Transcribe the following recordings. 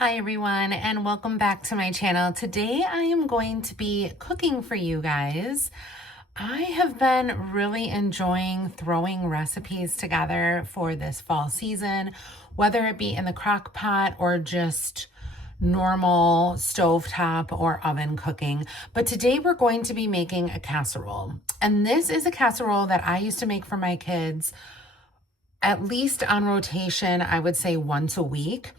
Hi everyone, and welcome back to my channel. Today I am going to be cooking for you guys. I have been really enjoying throwing recipes together for this fall season, whether it be in the crock pot or just normal stovetop or oven cooking. But today we're going to be making a casserole. And this is a casserole that I used to make for my kids at least on rotation, I would say once a week.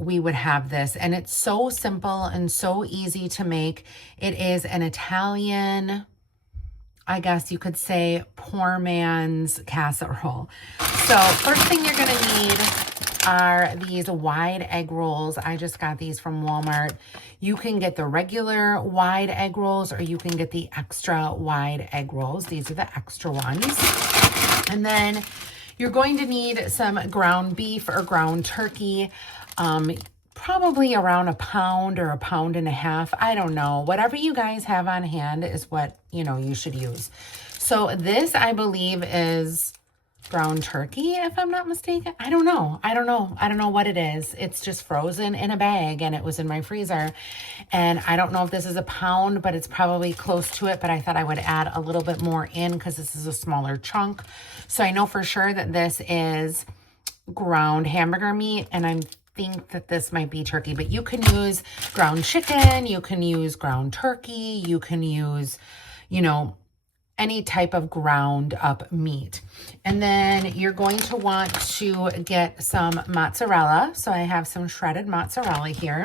We would have this, and it's so simple and so easy to make. It is an Italian, I guess you could say, poor man's casserole. So first thing you're gonna need are these wide egg rolls. I just got these from Walmart. You can get the regular wide egg rolls, or you can get the extra wide egg rolls. These are the extra ones. And then you're going to need some ground beef or ground turkey, probably around a pound or a pound and a half. I don't know. Whatever you guys have on hand is what, you should use. So this, I believe, is ground turkey, if I'm not mistaken. I don't know what it is. It's just frozen in a bag, and it was in my freezer. And I don't know if this is a pound, but it's probably close to it. But I thought I would add a little bit more in because this is a smaller chunk. So I know for sure that this is ground hamburger meat, and I think that this might be turkey, but you can use ground chicken, you can use ground turkey, you can use, any type of ground up meat. And then you're going to want to get some mozzarella. So I have some shredded mozzarella here.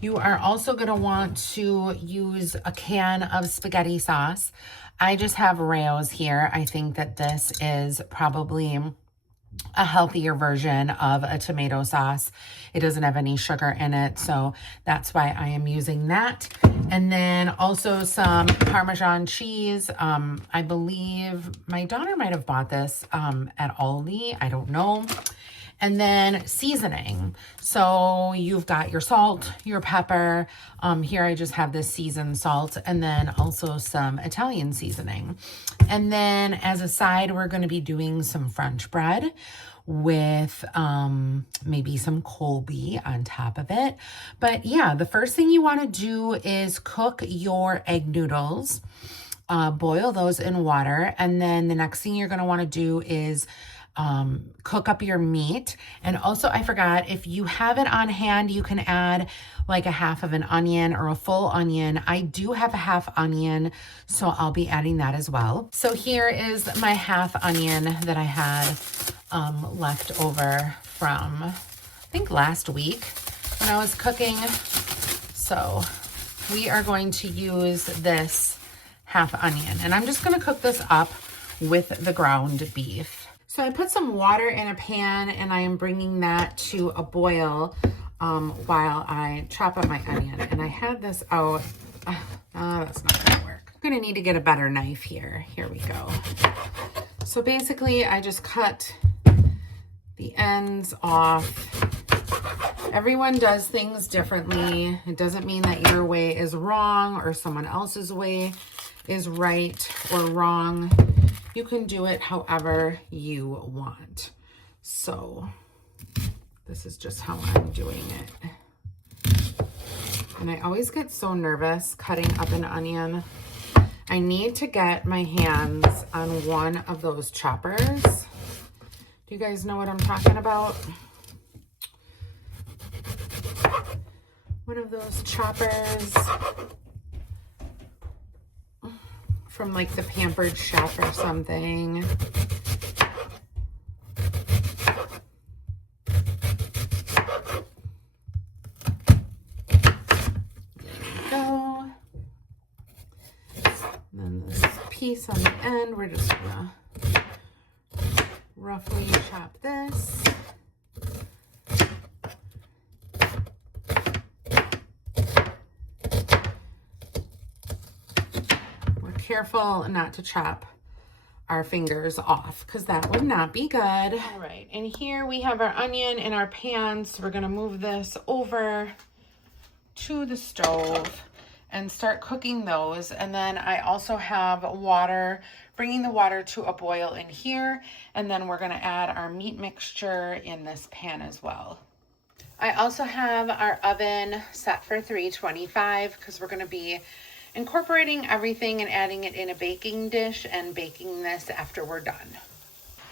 You are also going to want to use a can of spaghetti sauce. I just have Rao's here. I think that this is probably a healthier version of a tomato sauce. It doesn't have any sugar in it, so that's why I am using that. And then also some Parmesan cheese. I believe my daughter might have bought this at Aldi. I don't know. And then seasoning. So you've got your salt, your pepper. Here I just have this seasoned salt, and then also some Italian seasoning. And then as a side, we're going to be doing some French bread with maybe some Colby on top of it. But yeah, the first thing you want to do is cook your egg noodles. Boil those in water. And then the next thing you're going to want to do is cook up your meat. And also, I forgot, if you have it on hand, you can add like a half of an onion or a full onion. I do have a half onion, so I'll be adding that as well. So here is my half onion that I had left over from, I think, last week when I was cooking. So we are going to use this half onion, and I'm just going to cook this up with the ground beef. So I put some water in a pan, and I am bringing that to a boil while I chop up my onion. And I had this out. That's not going to work. I'm going to need to get a better knife here. Here we go. So basically, I just cut the ends off. Everyone does things differently. It doesn't mean that your way is wrong or someone else's way is right or wrong. You can do it however you want. So this is just how I'm doing it. And I always get so nervous cutting up an onion. I need to get my hands on one of those choppers. Do you guys know what I'm talking about? One of those choppers from like the Pampered Chef or something. There we go. And then this piece on the end, we're just gonna roughly chop this. Careful not to chop our fingers off, because that would not be good. All right, and here we have our onion in our pan, so we're gonna move this over to the stove and start cooking those. And then I also have water, bringing the water to a boil in here, and then we're gonna add our meat mixture in this pan as well. I also have our oven set for 325 because we're going to be incorporating everything and adding it in a baking dish and baking this after we're done.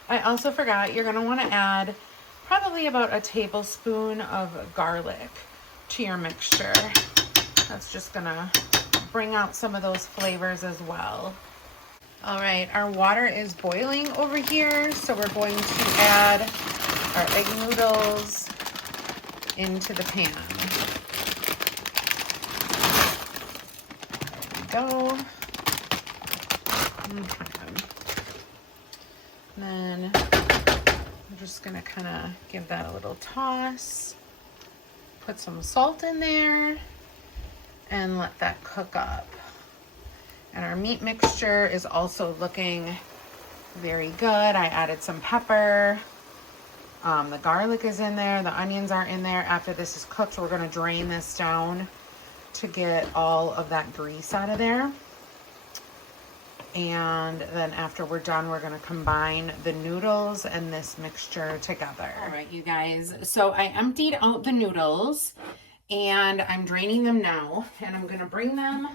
I also forgot, you're going to want to add probably about a tablespoon of garlic to your mixture. That's just going to bring out some of those flavors as well. All right, our water is boiling over here, so we're going to add our egg noodles into the pan. There we go. Okay. Then I'm just gonna kind of give that a little toss, put some salt in there, and let that cook up. And our meat mixture is also looking very good. I added some pepper. The garlic is in there. The onions are in there. After this is cooked, we're gonna drain this down to get all of that grease out of there. And then after we're done, we're gonna combine the noodles and this mixture together. All right, you guys. So I emptied out the noodles and I'm draining them now. And I'm gonna bring them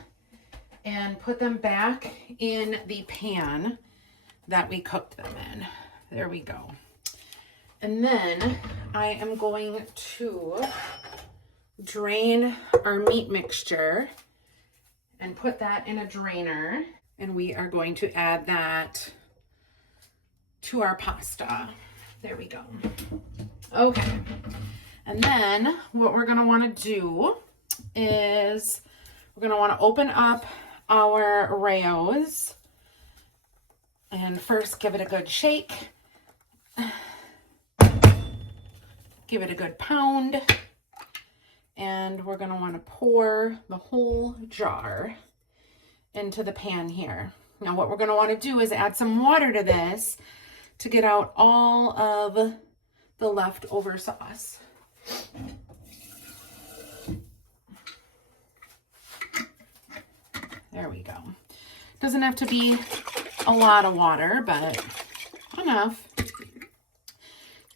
and put them back in the pan that we cooked them in. There we go. And then I am going to drain our meat mixture and put that in a drainer. And we are going to add that to our pasta. There we go. Okay. And then what we're gonna wanna do is we're gonna wanna open up our Raos and first give it a good shake. Give it a good pound. And we're gonna wanna pour the whole jar into the pan here. Now what we're going to want to do is add some water to this to get out all of the leftover sauce. There we go. Doesn't have to be a lot of water, but enough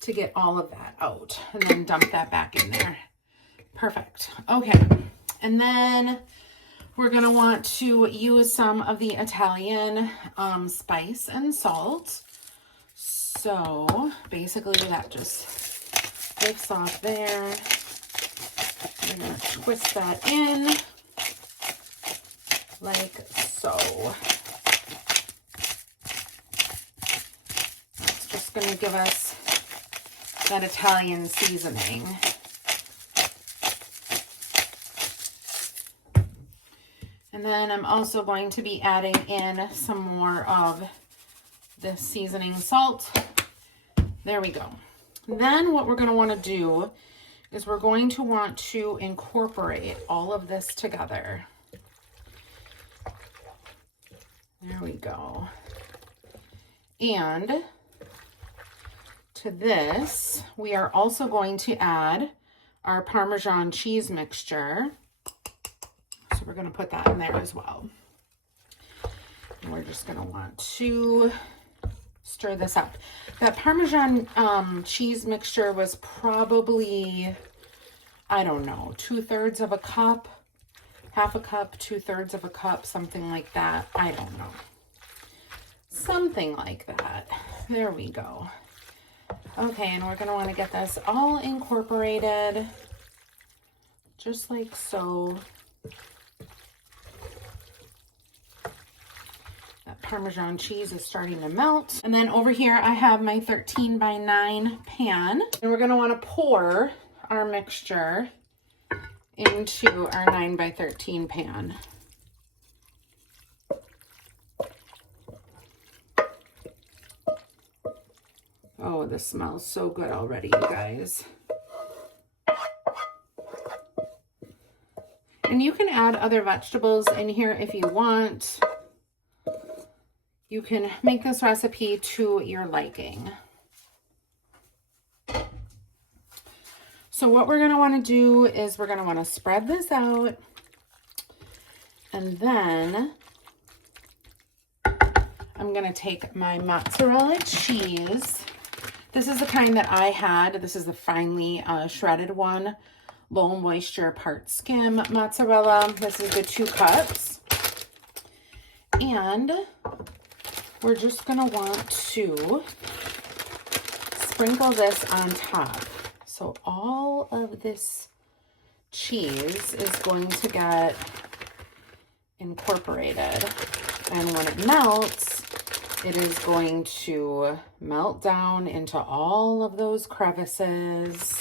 to get all of that out, and then dump that back in there. Perfect. Okay. And then we're going to want to use some of the Italian spice and salt. So basically that just flips off there. We're going to twist that in like so. That's just going to give us that Italian seasoning. And then I'm also going to be adding in some more of the seasoning salt. There we go. Then what we're going to want to do is we're going to want to incorporate all of this together. There we go. And to this, we are also going to add our Parmesan cheese mixture. So we're going to put that in there as well. And we're just going to want to stir this up. That Parmesan cheese mixture was probably, I don't know, 2/3 of a cup, half a cup, 2/3 of a cup, something like that. I don't know. Something like that. There we go. Okay, and we're going to want to get this all incorporated just like so. That Parmesan cheese is starting to melt. And then over here I have my 13x9 pan. And we're going to want to pour our mixture into our 9x13 pan. Oh, this smells so good already, you guys. And you can add other vegetables in here if you want. You can make this recipe to your liking. So what we're going to want to do is we're going to want to spread this out. And then I'm going to take my mozzarella cheese. This is the kind that I had. This is the finely shredded one. Low moisture part skim mozzarella. This is the 2 cups. And we're just gonna want to sprinkle this on top. So all of this cheese is going to get incorporated. And when it melts, it is going to melt down into all of those crevices.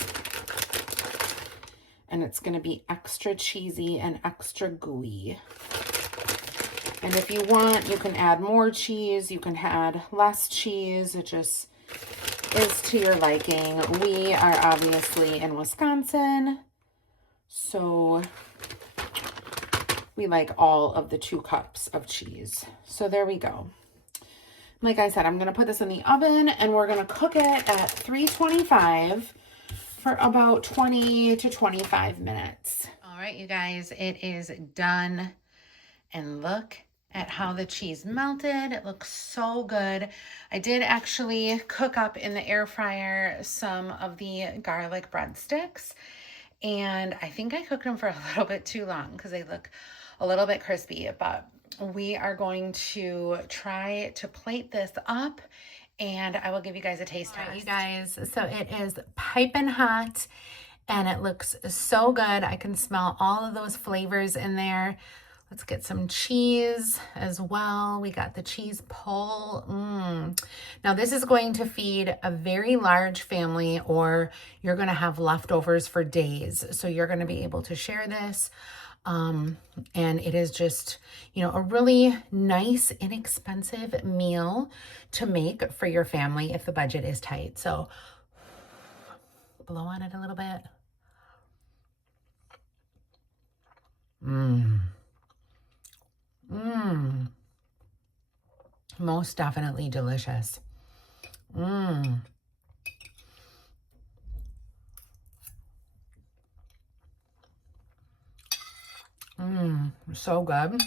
And it's going to be extra cheesy and extra gooey. And if you want, you can add more cheese. You can add less cheese. It just is to your liking. We are obviously in Wisconsin, so we like all of the 2 cups of cheese. So there we go. Like I said, I'm going to put this in the oven and we're going to cook it at 325 for about 20 to 25 minutes. All right, you guys, it is done. And look at how the cheese melted. It looks so good. I did actually cook up in the air fryer some of the garlic breadsticks. And I think I cooked them for a little bit too long because they look a little bit crispy. But we are going to try to plate this up and I will give you guys a taste test. All right, you guys, so it is piping hot and it looks so good. I can smell all of those flavors in there. Let's get some cheese as well. We got the cheese pull. Now this is going to feed a very large family, or you're gonna have leftovers for days. So you're gonna be able to share this. And it is just, you know, a really nice, inexpensive meal to make for your family if the budget is tight. So blow on it a little bit. Most definitely delicious. So good.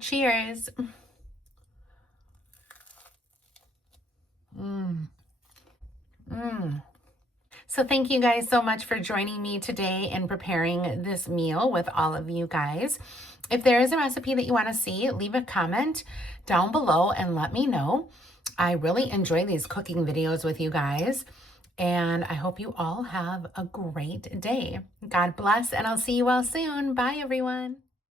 Cheers. So thank you guys so much for joining me today in preparing this meal with all of you guys. If there is a recipe that you want to see, leave a comment down below and let me know. I really enjoy these cooking videos with you guys, and I hope you all have a great day. God bless, and I'll see you all soon. Bye, everyone.